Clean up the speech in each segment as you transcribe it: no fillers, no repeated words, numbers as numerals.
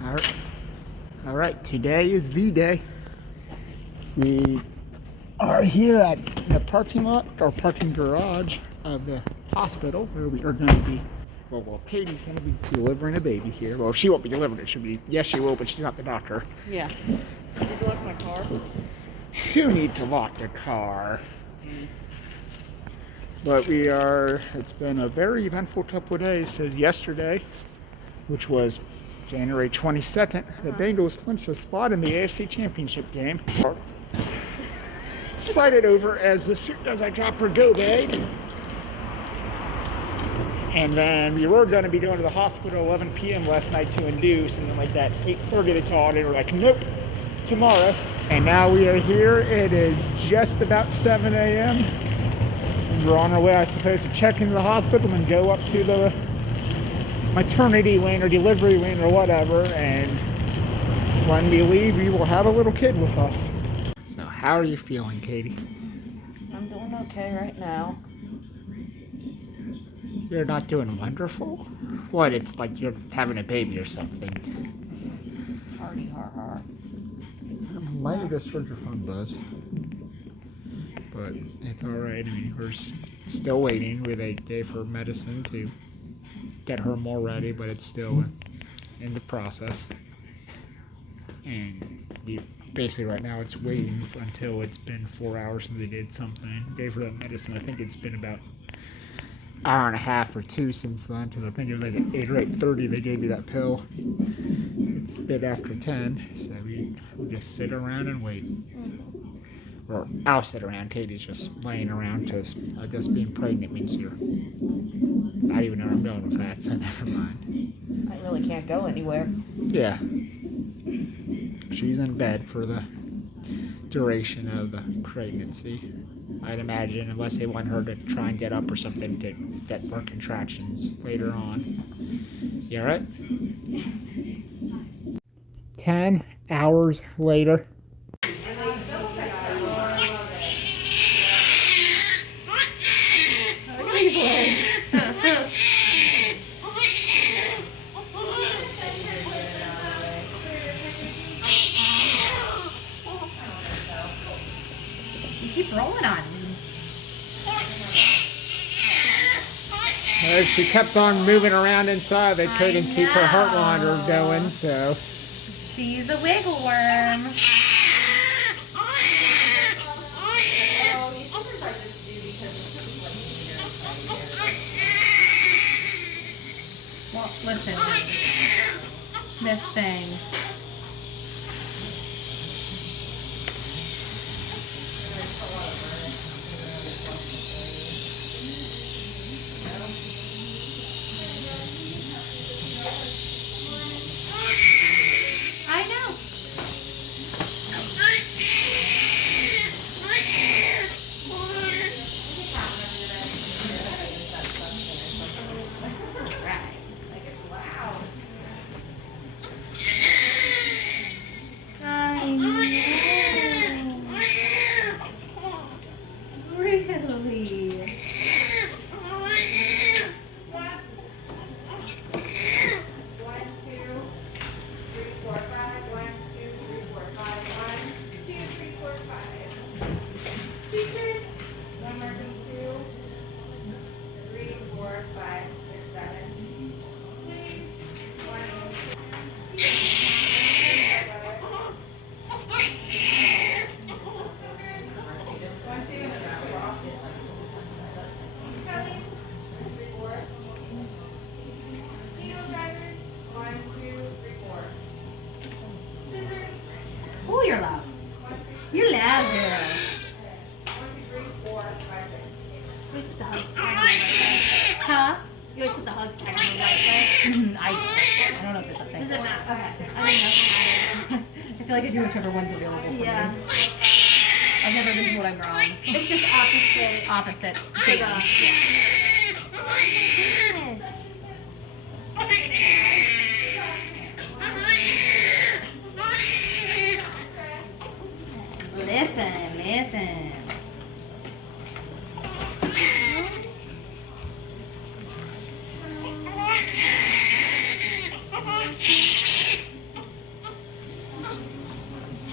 All right, today is the day. We are here at the parking lot or parking garage of the hospital where we are going to be. Well, Katie's going to be delivering a baby here. Well, she won't be delivering it. She'll be. Yes, she will, but she's not the doctor. Yeah. Did you lock my car? Who needs to lock the car? But it's been a very eventful couple of days because yesterday, which was January 22nd, the Bengals clinched a spot in the AFC Championship game. Slide it over as I drop her go bag. And then we were going to be going to the hospital 11 p.m. last night to induce, and then like that 8:30 they called and we're like, nope, tomorrow. And now we are here. It is just about 7 a.m. And we're on our way, I suppose, to check into the hospital and go up to the maternity wing or delivery wing or whatever. And when we leave, we will have a little kid with us. So how are you feeling, Katie? I'm doing okay right now. You're not doing wonderful? What, it's like you're having a baby or something? Hardy har har. Might have just heard your phone buzz. But it's alright. I mean, we're still waiting. They gave her medicine to get her more ready, but it's still in the process. And basically right now it's waiting until it's been 4 hours since they did something. Gave her that medicine. I think it's been about an hour and a half or two since then, because I think it was like at 8 or 8:30 they gave you that pill. It's a bit after 10, so we'll just sit around and wait. Or I'll sit around. Katie's just laying around because I guess being pregnant means you're not even know where I'm going with that, so never mind. I really can't go anywhere. Yeah. She's in bed for the duration of the pregnancy, I'd imagine, unless they want her to try and get up or something to get more contractions later on. You alright? 10 hours later. Keep rolling on me. She kept on moving around inside. They couldn't keep her heart monitor going, so. She's a wiggle worm. Well, listen, this thing. I know. Really? Oh, you're loud. You're loud, girl. You always put the hugs tag on the right way. Huh? You always put the hugs tag on the right way. I don't know if it's a thing. Is it not? Okay. I didn't know. I feel like I do whichever one's available for me. I've never been told I'm wrong. It's just opposite. Opposite. Big on. Listen.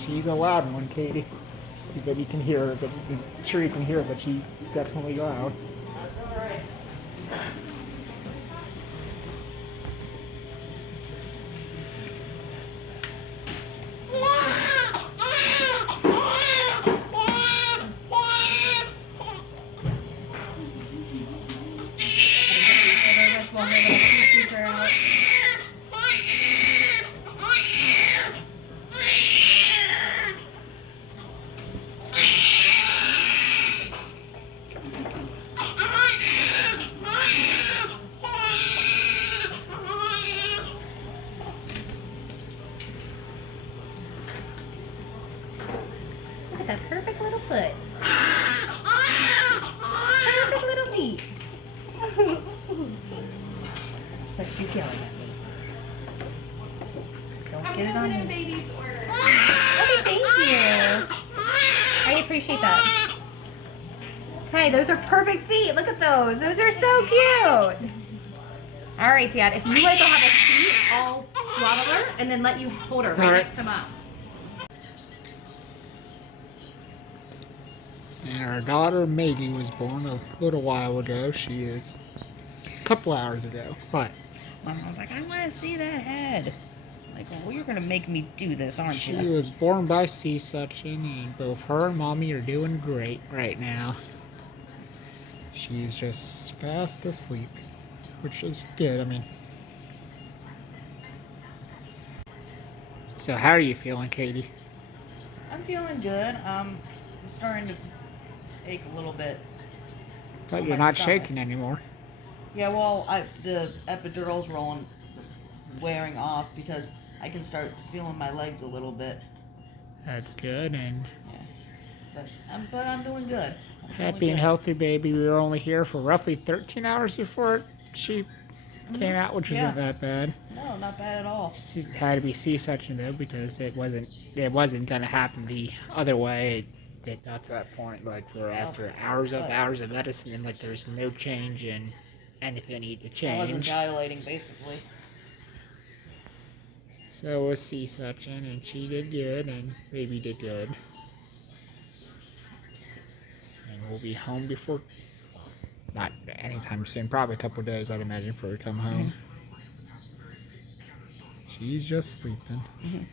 She's a loud one, Katie. But you can hear her, but I'm sure you can hear her, but she's definitely loud. That's alright. Look at that perfect little foot. Perfect little feet. Look, she's yelling at me. Don't get it on me. baby's order. Okay, thank you. I appreciate that. Hey, those are perfect feet. Look at those. Those are so cute. All right, Dad. If you guys will have a seat, I'll swaddle her and then let you hold her right next to Mom. And our daughter Maggie was born a little while ago. She is a couple hours ago. What? Mom was like, I want to see that head. Like, well, you're going to make me do this, aren't She you? was born by C-section, and both her and Mommy are doing great right now. She's just fast asleep, which is good. I mean, so how are you feeling, Katie? I'm feeling good. I'm starting to ache a little bit. But on you're my not stomach. shaking anymore. Yeah, well, the epidural's wearing off because I can start feeling my legs a little bit. That's good, and But I'm doing good. I'm feeling happy and good. healthy baby. We were only here for roughly 13 hours before she came out, which Yeah. isn't that bad. No, not bad at all. She had to be C-section though because it wasn't gonna happen the other way. It got to that point like we're after hours of medicine and like there's no change in anything that needed to I wasn't change. dilating, basically. So it was C-section and she did good and baby did good. And we'll be home before, not anytime soon, probably a couple of days I'd imagine before we come home. She's just sleeping. And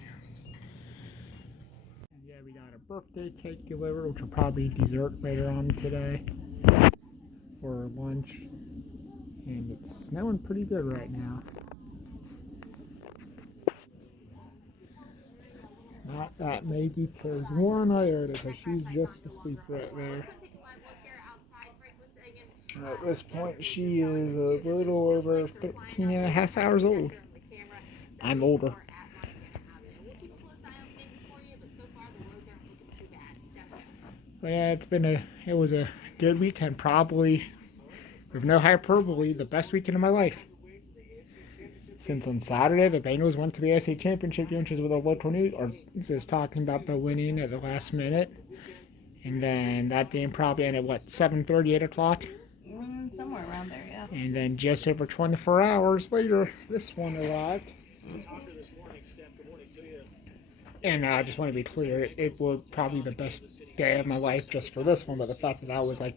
yeah, we got a birthday cake delivered, which will probably be dessert later on today for lunch. And it's snowing pretty good right now. Not that Maggie cares one iota because she's just asleep right there. At this point, she is a little over 13 and a half hours old. I'm older. But yeah, it was a good weekend. Probably, with no hyperbole, the best weekend of my life. Since on Saturday, the Bengals went to the AFC Championship game, which is with the local news, or just talking about the winning at the last minute. And then that game probably ended, what, 7:30, 8 o'clock? Somewhere around there, yeah. And then just over 24 hours later, this one arrived. And I just want to be clear, it was probably the best day of my life just for this one, but the fact that that was like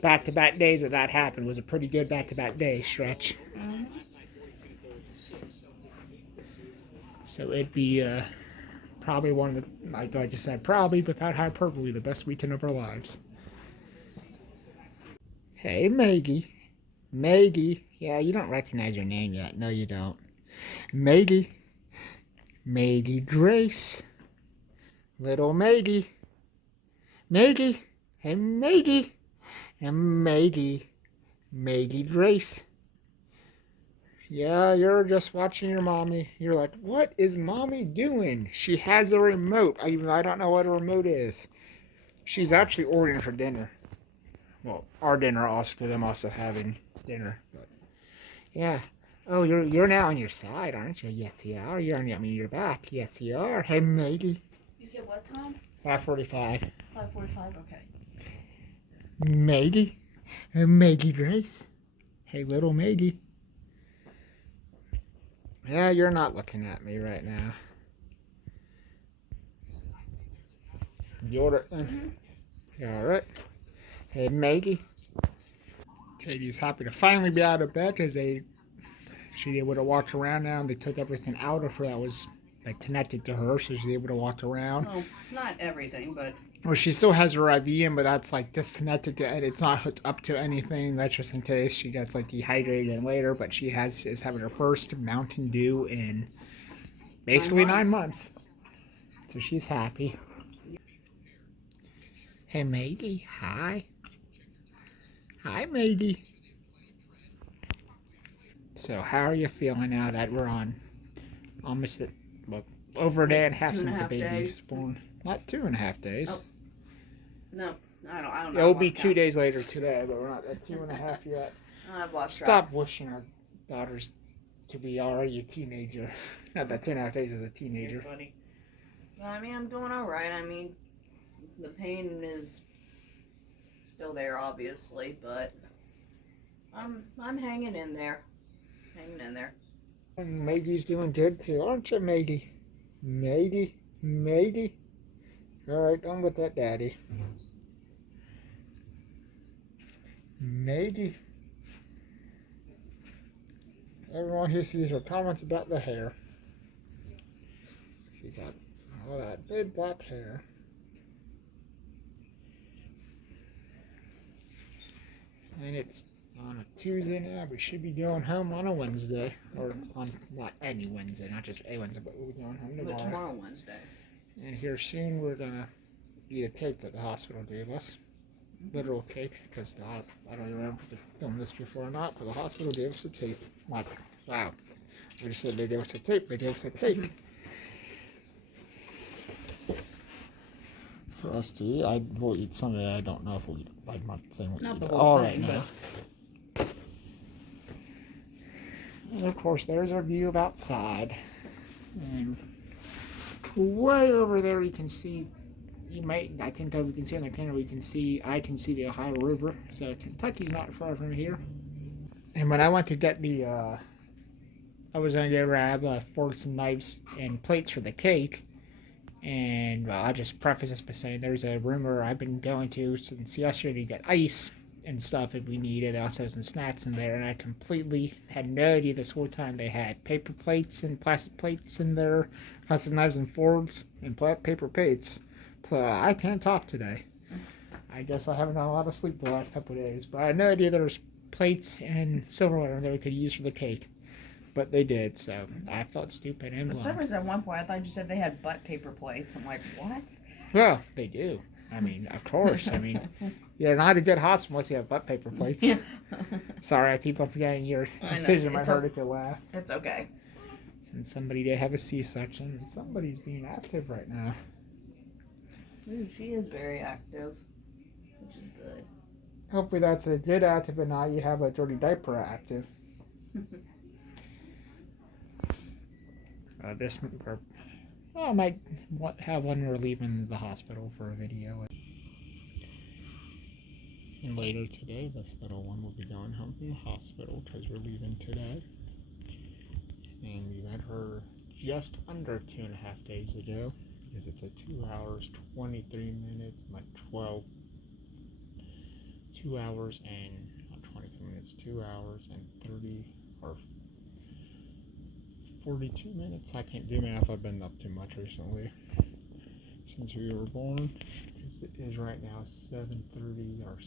back-to-back days that happened was a pretty good back-to-back day stretch. So it'd be probably one of the, like I just said, probably without hyperbole, the best weekend of our lives. Hey, Maggie. Maggie. Yeah, you don't recognize her name yet. No, you don't. Maggie. Maggie Grace. Little Maggie. Maggie. Hey, Maggie. And Maggie. Maggie Grace. Yeah, you're just watching your mommy. You're like, what is mommy doing? She has a remote. Even though I don't know what a remote is. She's actually ordering her dinner. Well, our dinner also, because I'm also having dinner. But yeah. Oh, you're now on your side, aren't you? Yes, you are. You're back. Yes, you are. Hey, Maggie. You said what time? 5:45. 5:45, okay. Maggie. Maggie Grace. Hey, little Maggie. Yeah, you're not looking at me right now. You order it? All right. Hey, Maggie. Katie's happy to finally be out of bed because she's able to walk around now. And they took everything out of her that was like connected to her, so she's able to walk around. Well, not everything, but Well, she still has her IV in, but that's like disconnected to it. It's not hooked up to anything. That's just in case she gets like dehydrated later. But she is having her first Mountain Dew in basically 9 months. So she's happy. Hey, Maggie. Hi. Hi, Maggie. So how are you feeling now that we're on almost over a day and a half since the baby's born? Not 2.5 days. Oh. No, I don't know. It'll be 2 days later today, but we're not at 2.5 yet. I've lost track. Stop wishing our daughters to be already a teenager. Not that 2.5 days is a teenager. Funny. But I mean, I'm doing all right. I mean, the pain is still there, obviously, but I'm hanging in there. Hanging in there. And Maggie's doing good too, aren't you, Maggie? Maggie. All right, don't look at Daddy. Maggie. Everyone who sees her comments about the hair. She got all that big black hair. And it's on a Tuesday now. We should be going home on a Wednesday. Or on not any Wednesday, not just a Wednesday, but we'll be going home But tomorrow Wednesday. And here soon we're gonna eat a cake that the hospital gave us. Literal cake, because I don't even remember if I filmed this before or not, but the hospital gave us a tape. Like, wow. I just said they gave us a tape, they gave us a tape. For us to eat, I will eat some of it. I don't know if we'll eat it. I'm not saying we'll Not eat the it whole all thing, right now. And of course, there's our view of outside. And way over there, you can see. I think that we can see on the camera. I can see the Ohio River. So Kentucky's not far from here. And when I went to get I was gonna go grab forks and knives and plates for the cake. And well, I'll just preface this by saying there's a rumor I've been going to since yesterday to get ice and stuff if we need it. Also some snacks in there, and I completely had no idea this whole time they had paper plates and plastic plates in there, plastic knives and forks and paper plates. I can't talk today. I guess I haven't had a lot of sleep the last couple of days, but I had no idea there was plates and silverware that we could use for the cake. But they did, so I felt stupid and For some reason, at one point, I thought you said they had butt paper plates. I'm like, what? Well, they do. I mean, of course. I mean, you're not a good hospital unless you have butt paper plates. Sorry, I keep on forgetting your incision might hurt if you laugh. It's okay. Since somebody did have a C-section, and somebody's being active right now. Ooh, she is very active, which is good. Hopefully that's a good active and not you have a dirty diaper active. I might have one we're leaving the hospital for a video. And later today, this little one will be going home from the hospital because we're leaving today. And we met her just under 2.5 days ago because it's a 2 hours, 23 minutes, like 2 hours and not 23 minutes, 2 hours and 30 or 42 minutes. I can't do math. I've been up too much recently since we were born. It is right now 7:30 or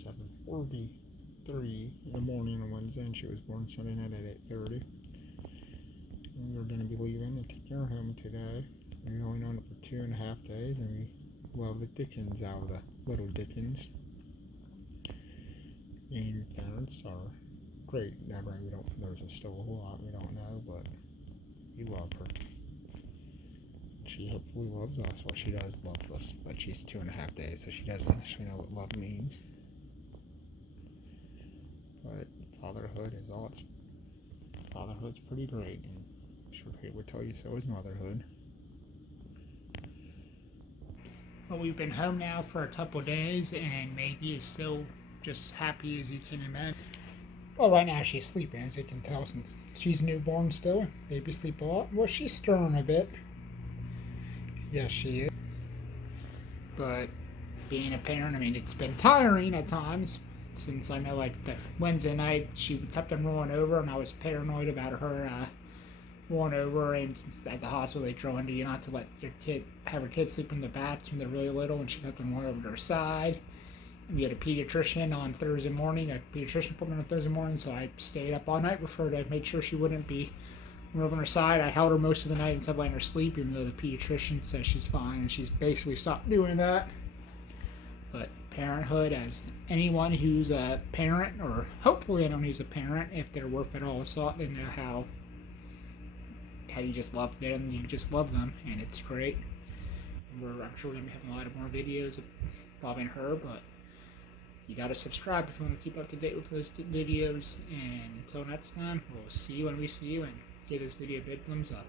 7:43 in the morning on Wednesday, and she was born Sunday night at 8:30. And we're going to be leaving and taking her home today. We've only known it for 2.5 days, and we love the Dickens out of the little Dickens. And parents are great. There's still a whole lot we don't know, but we love her. She hopefully loves us. Well, she does love us, but she's 2.5 days, so she doesn't actually know what love means. But fatherhood's pretty great, and I'm sure Kate would tell you so is motherhood. Well, we've been home now for a couple days, and Maggie is still just happy as you can imagine. Well, right now she's sleeping, as you can tell, since she's newborn still. Babies sleep a lot. Well, she's stirring a bit. Yes, she is. But being a parent. I mean, it's been tiring at times since I know, like, the Wednesday night she kept on rolling over, and I was paranoid about her rolling over. And since at the hospital they draw into you not to let your kid have her kids sleep in the backs when they're really little, and she kept on rolling over to her side. And we had a pediatrician on Thursday morning, a pediatrician appointment on Thursday morning, so I stayed up all night with her to make sure she wouldn't be over her side. I held her most of the night instead of letting her sleep, even though the pediatrician says she's fine, and she's basically stopped doing that. But parenthood, as anyone who's a parent, or hopefully anyone who's a parent, if they're worth it all salt, they know how you just love them, you just love them, and it's great. I'm sure we're going to be having a lot of more videos involving her, but you gotta subscribe if you want to keep up to date with those videos. And until next time, we'll see you when we see you, and give this video a big thumbs up.